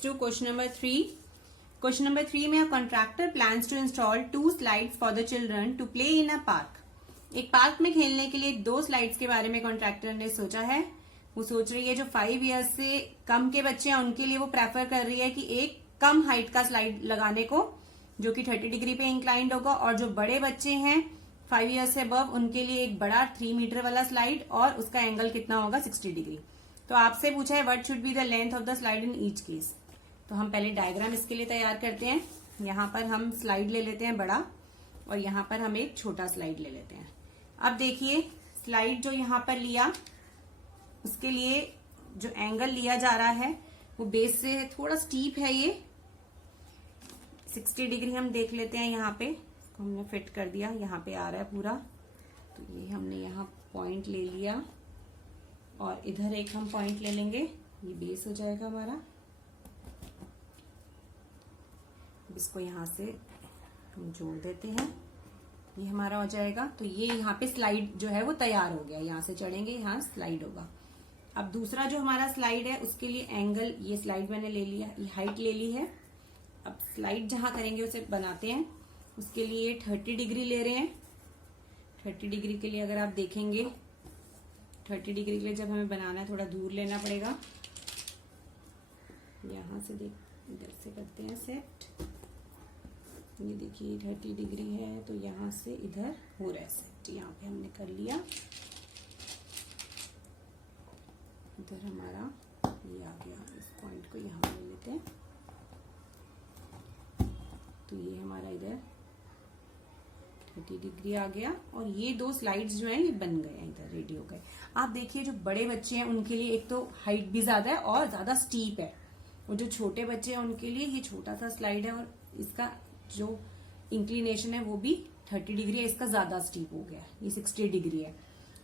let's do question number 3. Question number 3 में a contractor plans to install 2 slides for the children to play in a park. एक park में खेलने के लिए 2 slides के बारे में कॉन्ट्रैक्टर ने सोचा है. वो सोच रही है जो 5 इयर्स से कम के बच्चे हैं उनके लिए वो प्रेफर कर रही है कि एक कम हाइट का स्लाइड लगाने को जो कि 30 डिग्री पे इंक्लाइंड होगा, और जो बड़े बच्चे हैं 5 इयर्स से अबव उनके लिए एक बड़ा 3 मीटर वाला स्लाइड और उसका एंगल कितना होगा 60 डिग्री. तो आपसे पूछा है what should be the length of the slide in each case. तो हम पहले डायग्राम इसके लिए तैयार करते हैं. यहाँ पर हम स्लाइड ले लेते हैं बड़ा और यहाँ पर हम एक छोटा स्लाइड ले लेते हैं. अब देखिए स्लाइड जो यहाँ पर लिया उसके लिए जो एंगल लिया जा रहा है वो बेस से थोड़ा स्टीप है. ये 60 डिग्री हम देख लेते हैं. यहाँ पे इसको हमने फिट कर दिया, यहाँ पे आ रहा है पूरा. तो ये हमने यहाँ पॉइंट ले लिया और इधर एक हम पॉइंट ले लेंगे. ये बेस हो जाएगा हमारा. इसको यहाँ से हम जोड़ देते हैं, ये हमारा हो जाएगा. तो ये यहाँ पे स्लाइड जो है वो तैयार हो गया. यहाँ से चढ़ेंगे, यहाँ स्लाइड होगा. अब दूसरा जो हमारा स्लाइड है उसके लिए एंगल, ये स्लाइड मैंने ले लिया, ये हाइट ले ली है. अब स्लाइड जहां करेंगे उसे बनाते हैं. उसके लिए 30 डिग्री ले रहे हैं. 30 डिग्री के लिए अगर आप देखेंगे 30 डिग्री के लिए जब हमें बनाना है थोड़ा दूर लेना पड़ेगा. यहां से देख इधर से करते हैं सेट. ये देखिए 30 डिग्री है तो यहाँ से इधर हो रहा है सेट. यहाँ पे हमने कर लिया. इधर हमारा ये आ गया. इस पॉइंट को यहाँ ले लेते हैं. तो ये हमारा इधर 30 डिग्री आ गया और ये 2 स्लाइड्स जो हैं ये बन गए, इधर रेडी हो गए. आप देखिए जो बड़े बच्चे हैं उनके लिए एक तो हाइट भी ज्यादा है और ज्यादा स्टीप है, और जो छोटे बच्चे हैं उनके लिए ये छोटा सा स्लाइड है और इसका जो इंक्लिनेशन है वो भी 30 डिग्री है. इसका ज्यादा स्टीप हो गया, ये 60 डिग्री है.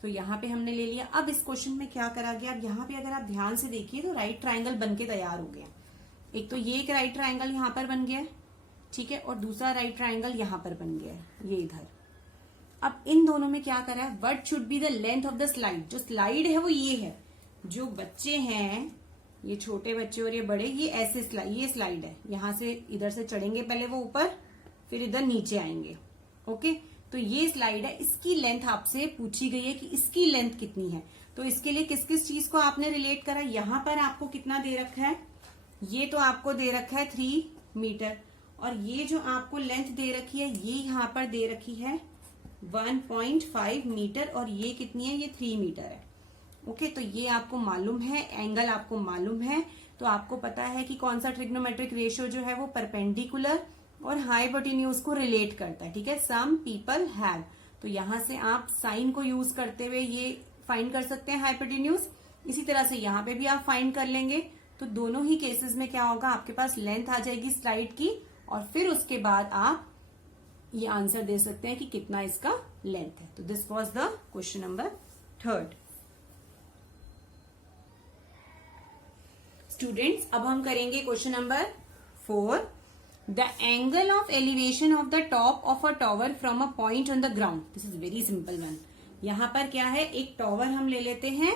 तो यहाँ पे हमने ले लिया. अब इस क्वेश्चन में क्या करा गया, अब यहाँ पे अगर आप ध्यान से देखिए तो राइट ट्रायंगल बन के तैयार हो गया. एक तो ये एक राइट ट्रायंगल यहाँ पर बन गया है, ठीक है, और दूसरा राइट ट्रायंगल यहाँ पर बन गया है, ये इधर. अब इन दोनों में क्या करा है, what should be the length of the slide. जो स्लाइड है वो ये है. जो बच्चे हैं ये छोटे बच्चे और ये बड़े, ये ऐसे ये स्लाइड है. यहाँ से इधर से चढ़ेंगे पहले वो ऊपर, फिर इधर नीचे आएंगे. ओके, तो ये स्लाइड है. इसकी लेंथ आपसे पूछी गई है कि इसकी लेंथ कितनी है. तो इसके लिए किस किस चीज को आपने रिलेट करा. यहाँ पर आपको कितना दे रखा है, ये तो आपको दे रखा है 3 मीटर, और ये जो आपको लेंथ दे रखी है ये यहाँ पर दे रखी है 1.5 मीटर, और ये कितनी है, ये 3 मीटर है. ओके, तो ये आपको मालूम है, एंगल आपको मालूम है. तो आपको पता है कि कौन सा ट्रिग्नोमेट्रिक रेशियो जो है वो परपेंडिकुलर और हाइपोटेन्यूज को रिलेट करता है. ठीक है, सम पीपल हैव. तो यहां से आप साइन को यूज करते हुए ये फाइंड कर सकते हैं हाइपोटेन्यूज. इसी तरह से यहाँ पे भी आप फाइंड कर लेंगे. तो दोनों ही केसेस में क्या होगा, आपके पास लेंथ आ जाएगी स्लाइड की, और फिर उसके बाद आप ये आंसर दे सकते हैं कि कितना इसका लेंथ है. तो this was the question number 3. Students, अब हम करेंगे question number 4. The angle of elevation of the top of a tower from a point on the ground. This is very simple one. यहाँ पर क्या है, एक टॉवर हम ले लेते हैं.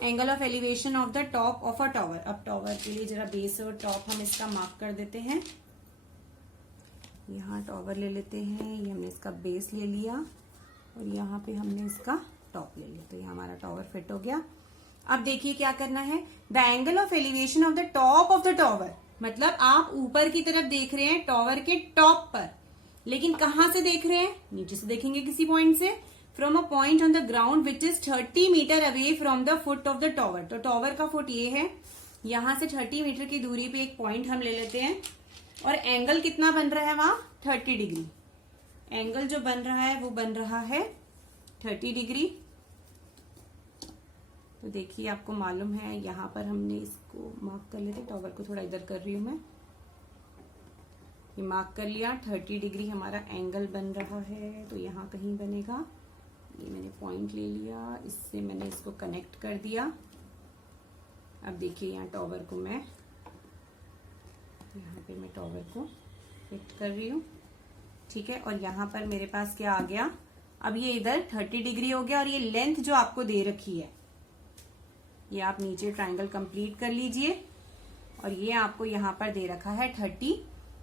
Angle of elevation of the top of a tower. अब टॉवर के लिए जरा बेस और टॉप हम इसका मार्क कर देते हैं. यहाँ टॉवर ले लेते हैं, ये हमने इसका बेस ले लिया और यहाँ पे हमने इसका टॉप ले लिया. तो ये हमारा टॉवर फिट हो गया. अब देखिए क्या करना है, the angle of elevation of the top of the tower. मतलब आप ऊपर की तरफ देख रहे हैं टॉवर के टॉप पर, लेकिन कहां से देख रहे हैं, नीचे से देखेंगे किसी पॉइंट से. From a point on the ground which is 30 metre away from the foot of the tower. तो टॉवर का फुट ये है, यहां से 30 मीटर की दूरी पे एक पॉइंट हम ले लेते हैं, और एंगल कितना बन रहा है वहां 30 डिग्री. एंगल जो बन रहा है वो बन रहा है 30 डिग्री. तो देखिए आपको मालूम है, यहाँ पर हमने इसको मार्क कर लेते. टॉवर को थोड़ा इधर कर रही हूं मैं. ये मार्क कर लिया. 30 डिग्री हमारा एंगल बन रहा है. तो यहाँ कहीं बनेगा. ये मैंने पॉइंट ले लिया, इससे मैंने इसको कनेक्ट कर दिया. अब देखिए यहाँ टॉवर को मैं टॉवर को फिट कर रही हूँ. ठीक है, और यहाँ पर मेरे पास क्या आ गया, अब ये इधर 30 डिग्री हो गया, और ये लेंथ जो आपको दे रखी है ये आप नीचे ट्रायंगल कंप्लीट कर लीजिए. और ये आपको यहाँ पर दे रखा है 30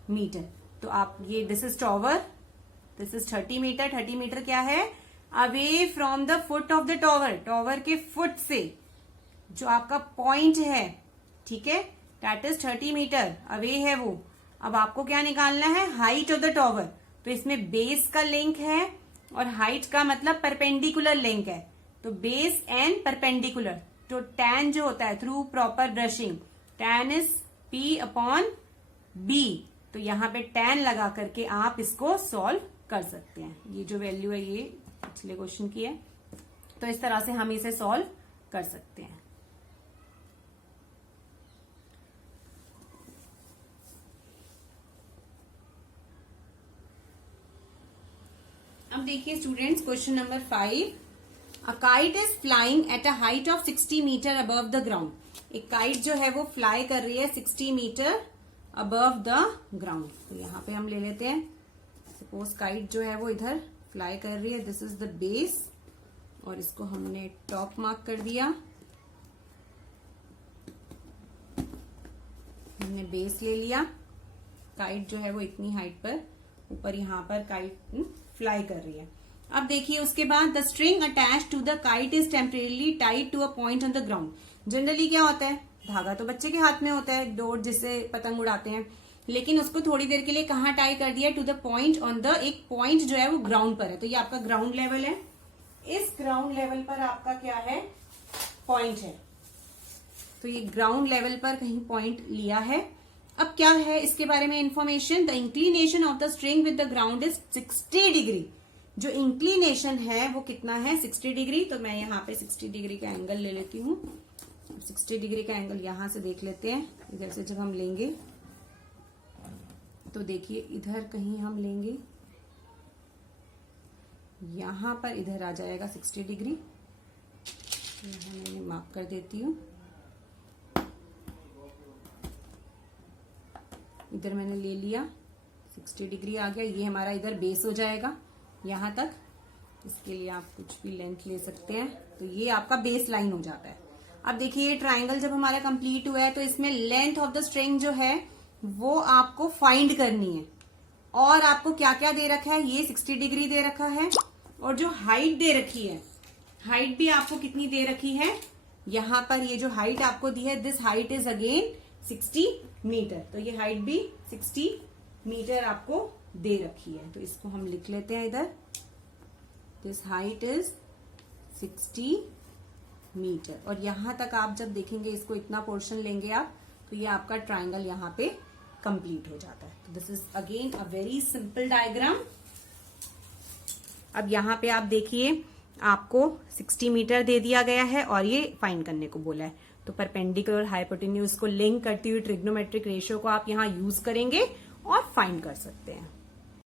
मीटर। तो आप ये this is tower, this is 30 metre. 30 metre क्या है? Away from the foot of the tower, tower के फुट से जो आपका पॉइंट है, ठीक है, दैट इज 30 मीटर अवे है वो। अब आपको क्या निकालना है? Height of the tower. तो इसमें बेस का लिंक है और हाइट का मतलब परपेंडिकुलर लिंक है, तो बेस एंड परपेंडिकुलर। तो tan जो होता है through proper brushing, tan is P upon B। तो यहाँ पे tan लगा करके आप इसको सॉल्व कर सकते हैं। ये जो वैल्यू है ये पिछले क्वेश्चन की है, तो इस तरह से हम इसे सॉल्व कर सकते हैं। अब देखिए students, question number 5, a kite is flying at a height of 60 metre above the ground. एक काइट जो है वो फ्लाई कर रही है 60 मीटर अबव द ग्राउंड। तो यहाँ पे हम ले लेते हैं, सपोज काइट जो है वो इधर फ्लाई कर रही है, दिस इज द बेस, और इसको हमने टॉप मार्क कर दिया। हमने बेस ले लिया, काइट जो है वो इतनी हाइट पर ऊपर यहाँ पर काइट फ्लाई कर रही है। अब देखिए उसके बाद, the string attach to the kite is temporarily tied to a point on the ground. Generally क्या होता है, धागा तो बच्चे के हाथ में होता है, डोर जिससे पतंग उड़ाते हैं, लेकिन उसको थोड़ी देर के लिए कहाँ टाई कर दिया? To the point on the, एक पॉइंट जो है वो ग्राउंड पर है। तो ये आपका ग्राउंड लेवल है, इस ग्राउंड लेवल पर आपका क्या है? पॉइंट है। तो ये ग्राउंड लेवल पर कहीं पॉइंट लिया है। अब क्या है इसके बारे में information? The inclination of the string with the ground is 60 degree. जो इंक्लिनेशन है वो कितना है? 60 डिग्री। तो मैं यहाँ पे 60 डिग्री का एंगल ले लेती हूँ। 60 डिग्री का एंगल यहां से देख लेते हैं। इधर से जब हम लेंगे तो देखिए इधर कहीं हम लेंगे, यहां पर इधर आ जाएगा 60 डिग्री। यहां मैंने मार्क कर देती हूँ, इधर मैंने ले लिया 60 डिग्री आ गया। ये हमारा इधर बेस हो जाएगा यहां तक। इसके लिए आप कुछ भी लेंथ ले सकते हैं। तो ये आपका बेस लाइन हो जाता है। अब देखिए ये ट्राइंगल जब हमारा कंप्लीट हुआ है तो इसमें लेंथ ऑफ द स्ट्रिंग जो है वो आपको फाइंड करनी है। और आपको क्या क्या दे रखा है? ये 60 डिग्री दे रखा है, और जो हाइट दे रखी है, हाइट भी आपको कितनी दे रखी है? यहां पर ये जो हाइट आपको दी है, this height is again 60 metre. तो ये हाइट भी 60 मीटर आपको दे रखी है। तो इसको हम लिख लेते हैं इधर, दिस हाइट इज 60 मीटर। और यहां तक आप जब देखेंगे इसको, इतना पोर्शन लेंगे आप, तो ये आपका ट्राइंगल यहाँ पे कंप्लीट हो जाता है। तो this is again a very simple diagram. अब यहाँ पे आप देखिए आपको 60 मीटर दे दिया गया है और ये फाइंड करने को बोला है। तो परपेंडिकुलर और हाइपोटेन्यूज को लिंक करती हुई ट्रिग्नोमेट्रिक रेशियो को आप यहाँ यूज करेंगे और फाइंड कर सकते हैं।